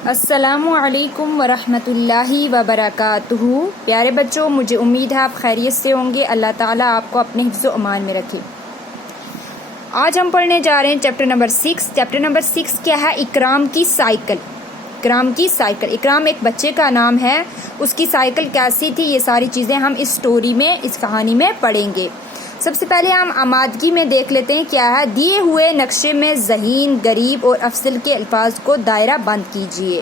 السلام علیکم ورحمۃ اللہ وبرکاتہ۔ پیارے بچوں، مجھے امید ہے آپ خیریت سے ہوں گے۔ اللہ تعالیٰ آپ کو اپنے حفظ و امان میں رکھے۔ آج ہم پڑھنے جا رہے ہیں چیپٹر نمبر 6۔ چیپٹر نمبر 6 کیا ہے؟ اکرام کی سائیکل۔ اکرام کی سائیکل۔ اکرام ایک بچے کا نام ہے، اس کی سائیکل کیسی تھی، یہ ساری چیزیں ہم اس سٹوری میں، اس کہانی میں پڑھیں گے۔ سب سے پہلے ہم آمادگی میں دیکھ لیتے ہیں کیا ہے۔ دیے ہوئے نقشے میں ذہین، غریب اور افضل کے الفاظ کو دائرہ بند کیجیے۔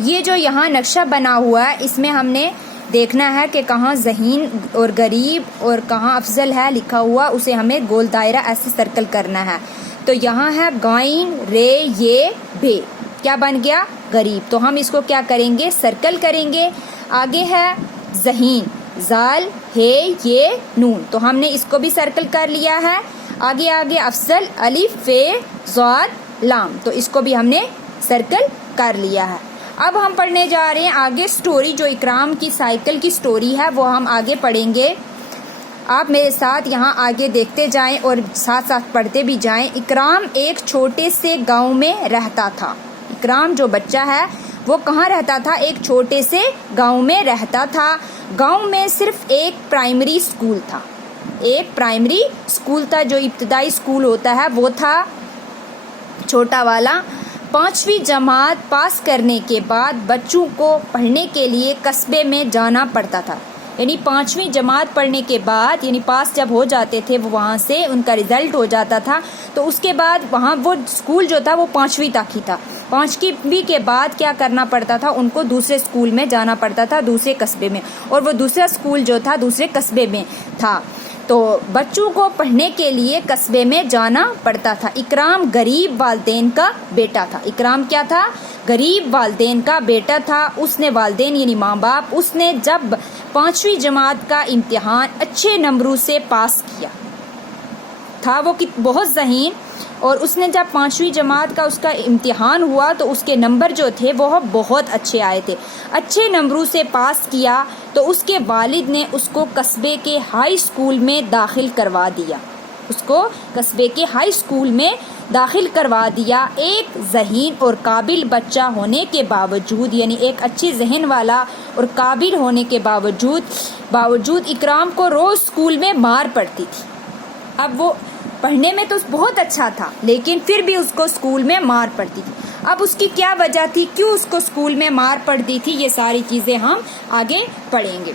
یہ جو یہاں نقشہ بنا ہوا ہے، اس میں ہم نے دیکھنا ہے کہ کہاں ذہین اور غریب اور کہاں افضل ہے لکھا ہوا، اسے ہمیں گول دائرہ ایسے سرکل کرنا ہے۔ تو یہاں ہے گائن رے یہ بے، کیا بن گیا؟ غریب۔ تو ہم اس کو کیا کریں گے؟ سرکل کریں گے۔ آگے ہے ذہین، زال ہے یہ نون، تو ہم نے اس کو بھی سرکل کر لیا ہے۔ آگے افضل، الف فے ضاد لام، تو اس کو بھی ہم نے سرکل کر لیا ہے۔ اب ہم پڑھنے جا رہے ہیں آگے سٹوری، جو اکرام کی سائیکل کی سٹوری ہے وہ ہم آگے پڑھیں گے۔ آپ میرے ساتھ یہاں آگے دیکھتے جائیں اور ساتھ ساتھ پڑھتے بھی جائیں۔ اکرام ایک چھوٹے سے گاؤں میں رہتا تھا۔ اکرام جو بچہ ہے وہ کہاں رہتا تھا؟ ایک چھوٹے سے گاؤں میں رہتا تھا۔ گاؤں میں صرف ایک پرائمری اسکول تھا۔ ایک پرائمری اسکول تھا، جو ابتدائی اسکول ہوتا ہے وہ تھا چھوٹا والا۔ 5ویں جماعت پاس کرنے کے بعد بچوں کو پڑھنے کے لیے قصبے میں جانا پڑتا تھا۔ یعنی 5ویں جماعت پڑھنے کے بعد، یعنی پاس جب ہو جاتے تھے وہ، وہاں سے ان کا رزلٹ ہو جاتا تھا، تو اس کے بعد وہاں وہ اسکول جو تھا وہ 5ویں تک ہی تھا۔ 5ویں کے بعد کیا کرنا پڑتا تھا؟ ان کو دوسرے اسکول میں جانا پڑتا تھا، دوسرے قصبے میں، اور وہ دوسرا اسکول جو تھا دوسرے قصبے میں تھا۔ تو بچوں کو پڑھنے کے لیے قصبے میں جانا پڑتا تھا۔ اکرام غریب والدین کا بیٹا تھا۔ اکرام کیا تھا؟ غریب والدین کا بیٹا تھا۔ اس نے والدین یعنی ماں باپ، اس نے جب 5ویں جماعت کا امتحان اچھے نمبروں سے پاس کیا تھا، وہ بہت ذہین، اور اس نے جب 5ویں جماعت کا اس کا امتحان ہوا تو اس کے نمبر جو تھے وہ بہت اچھے آئے تھے، اچھے نمبروں سے پاس کیا، تو اس کے والد نے اس کو قصبے کے ہائی اسکول میں داخل کروا دیا۔ اس کو قصبے کے ہائی اسکول میں داخل کروا دیا۔ ایک ذہین اور قابل بچہ ہونے کے باوجود، یعنی ایک اچھی ذہن والا اور قابل ہونے کے باوجود اکرام کو روز اسکول میں مار پڑتی تھی۔ اب وہ پڑھنے میں تو بہت اچھا تھا، لیکن پھر بھی اس کو اسکول میں مار پڑتی تھی۔ اب اس کی کیا وجہ تھی، کیوں اس کو اسکول میں مار پڑتی تھی، یہ ساری چیزیں ہم آگے پڑھیں گے۔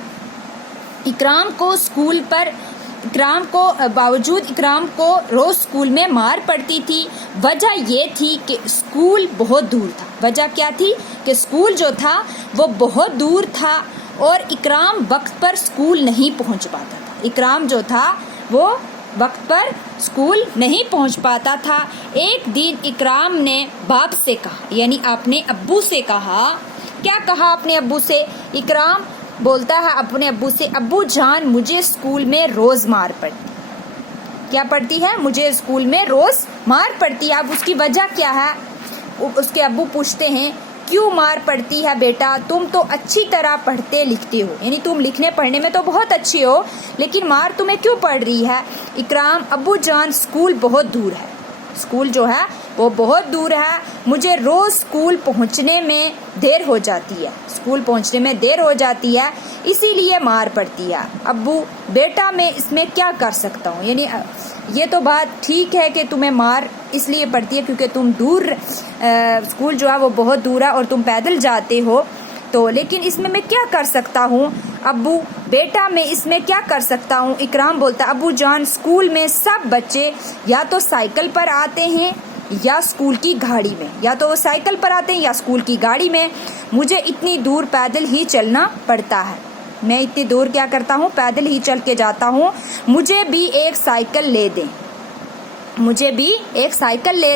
اکرام کو روز اسکول میں مار پڑتی تھی۔ وجہ یہ تھی کہ اسکول بہت دور تھا۔ وجہ کیا تھی؟ کہ اسکول جو تھا وہ بہت دور تھا اور اکرام وقت پر اسکول نہیں پہنچ پاتا تھا۔ اکرام جو تھا وہ وقت پر اسکول نہیں پہنچ پاتا تھا۔ ایک دن اکرام نے باپ سے کہا، یعنی اپنے ابو سے کہا۔ کیا کہا اپنے ابو سے؟ اکرام بولتا ہے اپنے ابو سے، ابو جان مجھے اسکول میں روز مار پڑتی۔ کیا پڑتی ہے؟ مجھے اسکول میں روز مار پڑتی ہے۔ اب اس کی وجہ کیا ہے؟ اس کے ابو پوچھتے ہیں کیوں مار پڑتی ہے بیٹا؟ تم تو اچھی طرح پڑھتے لکھتے ہو، یعنی تم لکھنے پڑھنے میں تو بہت اچھی ہو، لیکن مار تمہیں کیوں پڑ رہی ہے؟ اکرام، ابو جان اسکول بہت دور ہے، اسکول جو ہے وہ بہت دور ہے، مجھے روز اسکول پہنچنے میں دیر ہو جاتی ہے، اسی لیے مار پڑتی ہے۔ ابو، بیٹا میں اس میں کیا کر سکتا ہوں؟ یعنی یہ تو بات ٹھیک ہے کہ تمہیں مار اس لیے پڑتی ہے کیونکہ تم دور، اسکول جو ہے وہ بہت دور ہے اور تم پیدل جاتے ہو، تو لیکن اس میں کیا کر سکتا ہوں؟ ابو، بیٹا میں اس میں کیا کر سکتا ہوں؟ اکرام بولتا، ابو جان اسکول میں سب بچے یا تو سائیکل پر آتے ہیں یا اسکول کی گاڑی میں، یا تو وہ سائیکل پر آتے ہیں یا اسکول کی گاڑی میں، مجھے اتنی دور پیدل ہی چلنا پڑتا ہے، میں اتنی دور کیا کرتا ہوں؟ پیدل ہی چل کے جاتا ہوں، مجھے بھی ایک سائیکل لے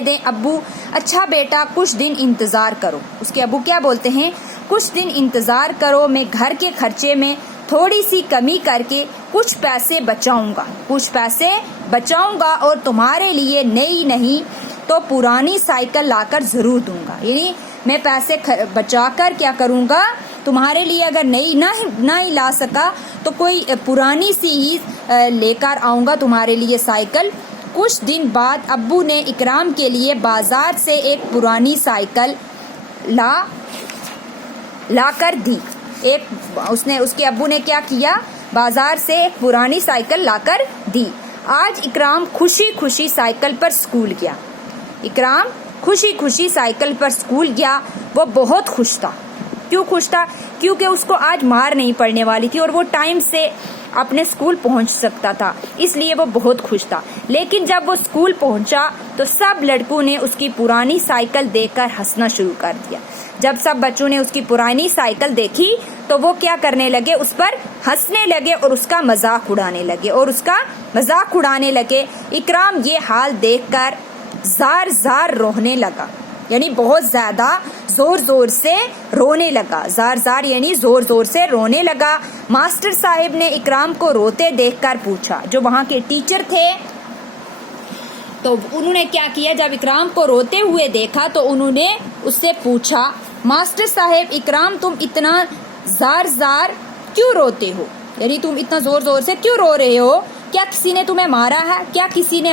دیں۔ ابو، اچھا بیٹا کچھ دن انتظار کرو۔ اس کے ابو کیا بولتے ہیں؟ کچھ دن انتظار کرو، میں گھر کے خرچے میں تھوڑی سی کمی کر کے کچھ پیسے بچاؤں گا اور تمہارے لیے نئی نہیں تو پرانی سائیکل لا کر ضرور دوں گا۔ یعنی میں پیسے بچا کر کیا کروں گا؟ تمہارے لیے اگر نئی نہ ہی لا سکا تو کوئی پرانی سی ہی لے کر آؤں گا تمہارے لیے سائیکل۔ کچھ دن بعد ابو نے اکرام کے لیے بازار سے ایک پرانی سائیکل لا کر دی. اس کے ابو نے کیا کیا؟ بازار سے ایک پرانی سائیکل لا کر دی. آج اکرام خوشی خوشی سائیکل پر اسکول گیا. اکرام خوشی خوشی سائیکل پر اسکول گیا. وہ بہت خوش تھا. کیوں خوش تھا؟ کیونکہ اس کو آج مار نہیں پڑنے والی تھی اور وہ ٹائم سے اپنے اسکول پہنچ سکتا تھا، اس لیے وہ بہت خوش تھا. لیکن جب وہ اسکول پہنچا تو سب لڑکوں نے اس کی پرانی سائیکل دیکھ کر ہنسنا شروع کر دیا. جب سب بچوں نے اس کی پرانی سائیکل دیکھی تو وہ کیا کرنے لگے؟ اس پر ہنسنے لگے اور اس کا مذاق اڑانے لگے. اکرام یہ حال دیکھ کر زار رونے لگا، یعنی بہت زیادہ زور سے رونے لگا. زار یعنی زور سے رونے لگا. ماسٹر صاحب نے اکرام کو روتے دیکھ کر پوچھا. جو وہاں کے ٹیچر تھے تو انہوں نے کیا کیا؟ جب اکرام کو روتے ہوئے دیکھا تو انہوں نے اس سے پوچھا، ماسٹر صاحب اکرام تم اتنا زار کیوں روتے ہو؟ یعنی تم اتنا زور سے کیوں رو رہے ہو؟ کیا کسی نے تمہیں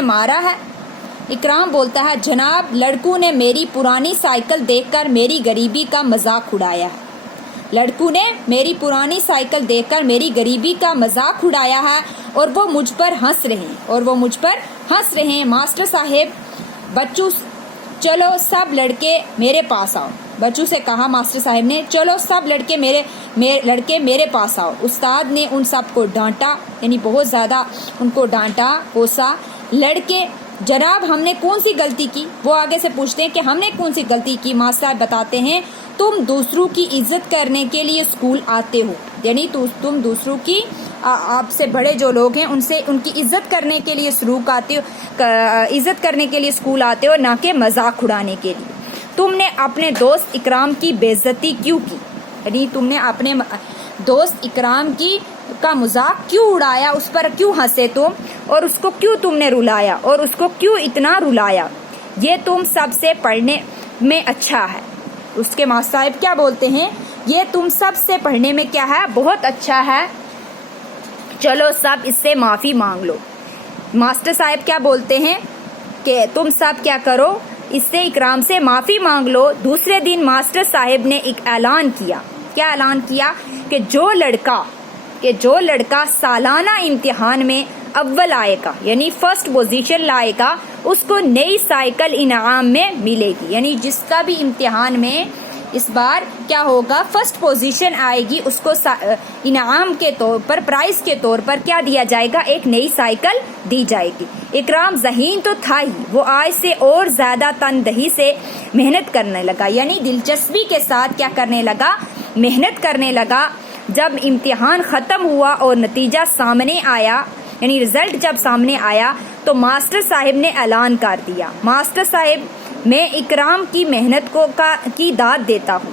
مارا ہے؟ اکرام بولتا ہے، جناب لڑکوں نے میری پرانی سائیکل دیکھ کر میری غریبی کا مذاق اڑایا ہے اور وہ مجھ پر ہنس رہے ہیں. ماسٹر صاحب بچوں چلو سب لڑکے میرے پاس آؤ. بچوں سے کہا ماسٹر صاحب نے، چلو سب لڑکے میرے پاس آؤ. استاد نے ان سب کو ڈانٹا، یعنی بہت زیادہ ان کو ڈانٹا کوسا. لڑکے، جناب ہم نے کون سی غلطی کی؟ وہ آگے سے پوچھتے ہیں کہ ہم نے کون سی غلطی کی؟ ماسٹر صاحب بتاتے ہیں، تم دوسروں کی عزت کرنے کے لیے اسکول آتے ہو. یعنی تم دوسروں کی، آپ سے بڑے جو لوگ ہیں ان کی عزت کرنے کے لیے اسکول آتے ہو، نہ کہ مذاق اڑانے کے لیے. تم نے اپنے دوست اکرام کی بے عزتی کیوں کی؟ یعنی تم نے اپنے دوست اکرام کا مذاق کیوں اڑایا؟ اس پر کیوں ہنسے تم؟ اور اس کو کیوں تم نے رلایا؟ اور اس کو کیوں اتنا رلایا؟ یہ تم سب سے پڑھنے میں اچھا ہے. اس کے ماسٹر صاحب کیا بولتے ہیں؟ یہ تم سب سے پڑھنے میں کیا ہے؟ بہت اچھا ہے. چلو سب اس سے معافی مانگ لو. ماسٹر صاحب کیا بولتے ہیں کہ تم سب کیا کرو؟ اس سے اکرام سے معافی مانگ لو. دوسرے دن ماسٹر صاحب نے ایک اعلان کیا. کیا اعلان کیا؟ کہ جو لڑکا سالانہ امتحان میں اول آئے گا، یعنی فرسٹ پوزیشن لائے گا، اس کو نئی سائیکل انعام میں ملے گی. یعنی جس کا بھی امتحان میں اس بار کیا ہوگا؟ فرسٹ پوزیشن آئے گی، اس کو انعام کے طور پر، پرائز کے طور پر کیا دیا جائے گا؟ ایک نئی سائیکل دی جائے گی. اکرام ذہین تو تھا ہی، وہ آج سے اور زیادہ تندہی سے محنت کرنے لگا. یعنی دلچسپی کے ساتھ کیا کرنے لگا؟ محنت کرنے لگا. جب امتحان ختم ہوا اور نتیجہ سامنے آیا، یعنی رزلٹ جب سامنے آیا تو ماسٹر صاحب نے اعلان کر دیا، ماسٹر صاحب میں اکرام کی محنت کی داد دیتا ہوں.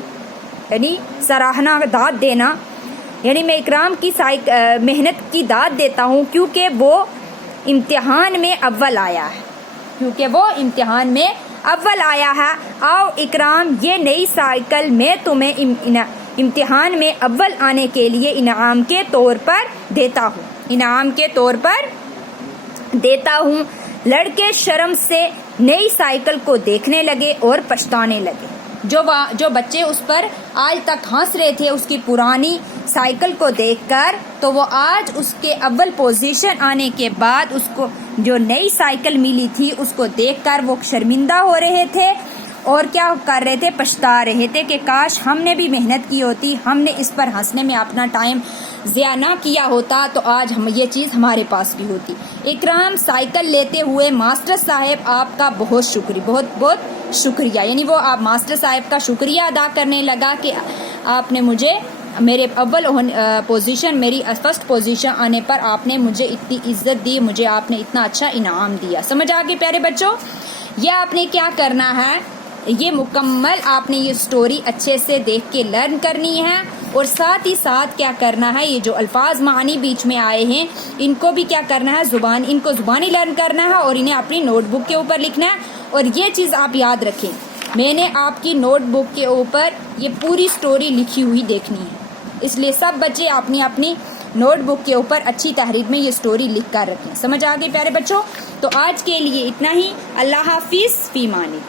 یعنی سراہنا داد دینا، یعنی میں اکرام کی محنت کی داد دیتا ہوں کیونکہ وہ امتحان میں اول آیا ہے. آؤ اکرام، یہ نئی سائیکل میں تمہیں امتحان میں اول آنے کے لیے انعام کے طور پر دیتا ہوں. لڑکے شرم سے نئی سائیکل کو دیکھنے لگے اور پچھتانے لگے. جو بچے اس پر آج تک ہنس رہے تھے اس کی پرانی سائیکل کو دیکھ کر، تو وہ آج اس کے اول پوزیشن آنے کے بعد اس کو جو نئی سائیکل ملی تھی اس کو دیکھ کر وہ شرمندہ ہو رہے تھے اور کیا کر رہے تھے؟ پچھتا رہے تھے کہ کاش ہم نے بھی محنت کی ہوتی، ہم نے اس پر ہنسنے میں اپنا ٹائم ضیاع نہ کیا ہوتا تو آج یہ چیز ہمارے پاس بھی ہوتی. اکرام سائیکل لیتے ہوئے، ماسٹر صاحب آپ کا بہت شکریہ. یعنی وہ آپ ماسٹر صاحب کا شکریہ ادا کرنے لگا کہ آپ نے مجھے میرے اول پوزیشن، میری فرسٹ پوزیشن آنے پر آپ نے مجھے اتنی عزت دی، مجھے آپ نے اتنا اچھا انعام دیا. سمجھ آگے پیارے بچوں؟ یہ آپ نے کیا کرنا ہے؟ یہ مکمل آپ نے یہ سٹوری اچھے سے دیکھ کے لرن کرنی ہے اور ساتھ ہی ساتھ کیا کرنا ہے؟ یہ جو الفاظ معنی بیچ میں آئے ہیں ان کو بھی کیا کرنا ہے؟ ان کو زبانی لرن کرنا ہے اور انہیں اپنی نوٹ بک کے اوپر لکھنا ہے. اور یہ چیز آپ یاد رکھیں، میں نے آپ کی نوٹ بک کے اوپر یہ پوری سٹوری لکھی ہوئی دیکھنی ہے، اس لیے سب بچے اپنی نوٹ بک کے اوپر اچھی تحریر میں یہ سٹوری لکھ کر رکھیں. سمجھ آگے پیارے بچوں؟ تو آج کے لیے اتنا ہی. اللہ حافظ، فی امان اللہ.